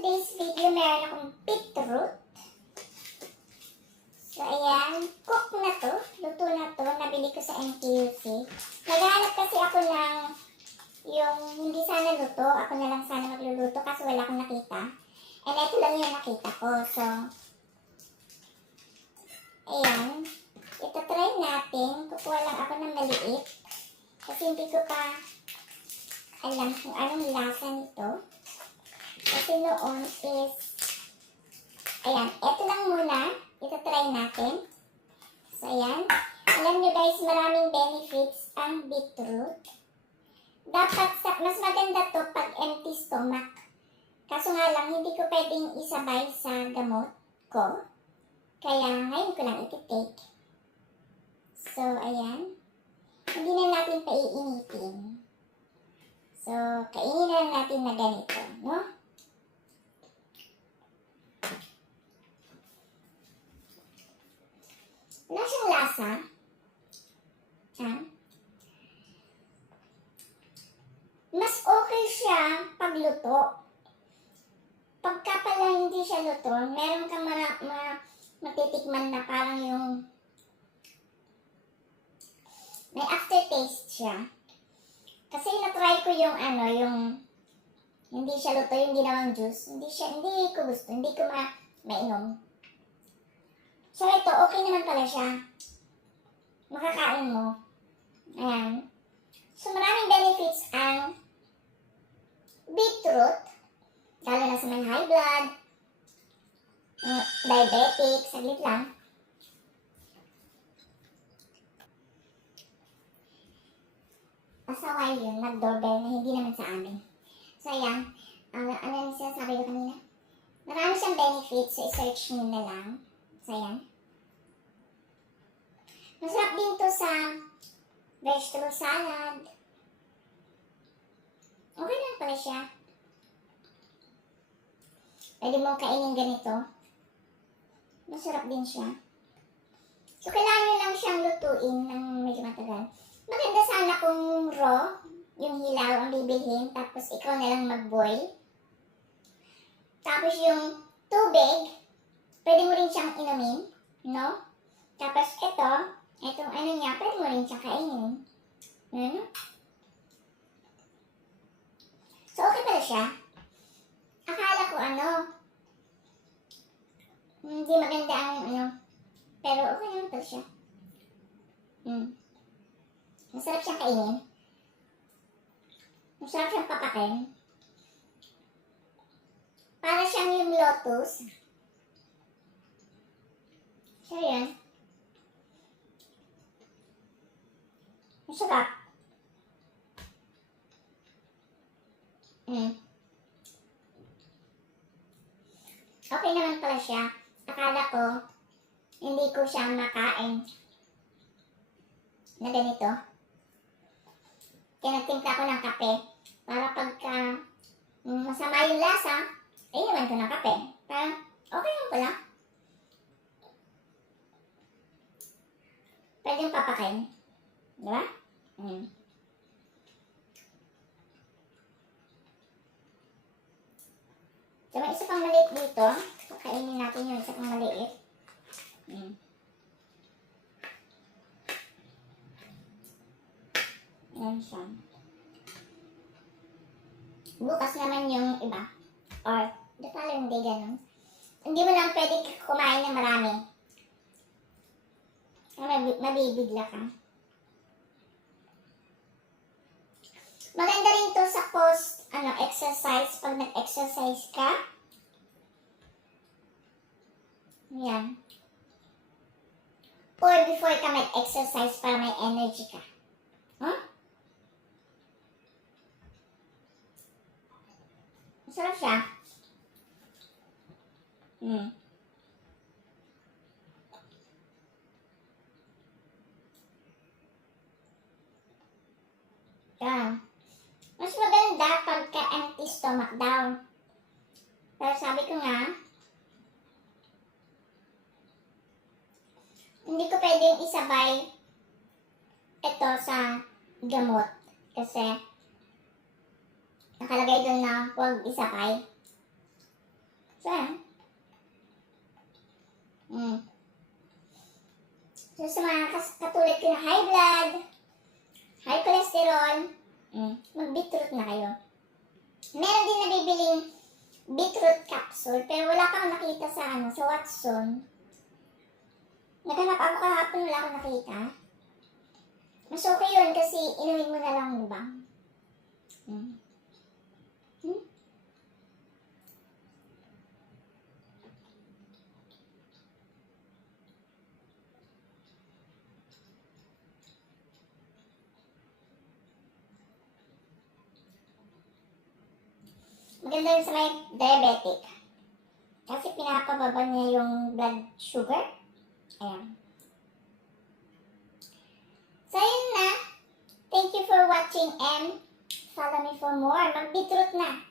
today's video, meron akong beetroot. So, ayan. Cook na to. Luto na to. Nabili ko sa NTUC. Naghahanap kasi ako ng yung hindi sana luto. Ako na lang sana magluluto kasi wala akong nakita. And ito lang yung nakita ko. So, ayan. Ito try natin. Kukuha lang ako ng maliit. Kasi hindi ko pa alam kung anong lasa nito. Kasi noon is, ayan, ito lang muna. Ito try natin. So, ayan. Alam nyo guys, maraming benefits ang beetroot. Dapat, mas maganda to pag empty stomach. Kaso nga lang, hindi ko pwedeng isabay sa gamot ko. Kaya ngayon ko lang iti-take. So, ayan. Hindi na natin paiinitin. So, kainin na lang natin na ganito, no? Wala siyang lasa. Mas okay siya pagluto. Pagka pala hindi siya luto, meron kang matitikman na parang yung may aftertaste siya. Kasi na-try ko yung yung hindi siya luto, yung ginawang juice. Hindi ko gusto, hindi ko mainom. So ito, okay naman pala siya. Makakain mo. Ayan. So maraming benefits ang beetroot. Lalo na sa may high blood, diabetic, saglit lang. Pasaway yun, nag-doorbell na hindi naman sa amin. So ayan, ano yung sinasabi ko kanina? Marami siyang benefits, so i-search nyo na lang. So ayan. Masarap din to sa vegetable salad. Okay lang pala siya. Pwede mong kainin ganito. Masarap din siya. So, kailangan nyo lang siyang lutuin ng medyo matagal. Maganda sana kung raw, yung hilaw ang bibilhin, tapos ikaw na lang mag-boil. Tapos yung tubig, pwede mo rin siyang inumin, no? Tapos itong ano niya, pwede mo rin siyang kainin. So, okay pala siya. Akala ko hindi maganda ang pero okay naman pala siya. Masarap siyang kainin. Masarap siyang papakin. Para siyang yung lotus. So, yan. Masarap. Okay naman pala siya. Akala ko, hindi ko siya makain na ganito. Kaya nagtimpla ko ng kape. Para pagka masama yung lasa, naman ko ng kape. Parang okay lang pala. Pwede yung papakin. Diba? So, may isa pang maliit dito. Kainin natin yung isa pang maliit. Ayan siya. Bukas naman yung iba. Or, the following day, ganun. Hindi mo lang pwede kumain ng marami. Mabibigla ka. Maganda rin to sa exercise. Pag nag-exercise ka. Yan. Or before ka mag-exercise para may energy ka. Masarap siya. Yan. Mas maganda pagka empty stomach daw. Pero sabi ko nga, hindi ko pwedeng isabay ito sa gamot. Kasi nakalagay doon na huwag isabay. So, ayan. So, sa mga katulad ko na high blood, high cholesterol, mag-beetroot na kayo. Meron din nabibiling beetroot capsule, pero wala pang nakita sa sa Watson. Naghanap ako kahapon, wala akong nakita. Mas okay yun kasi inumin mo na lang, di ba? Maganda yun sa may diabetic. Kasi pinapababa niya yung blood sugar. Ayan. So, yun na. Thank you for watching and follow me for more. Mag-beetroot na.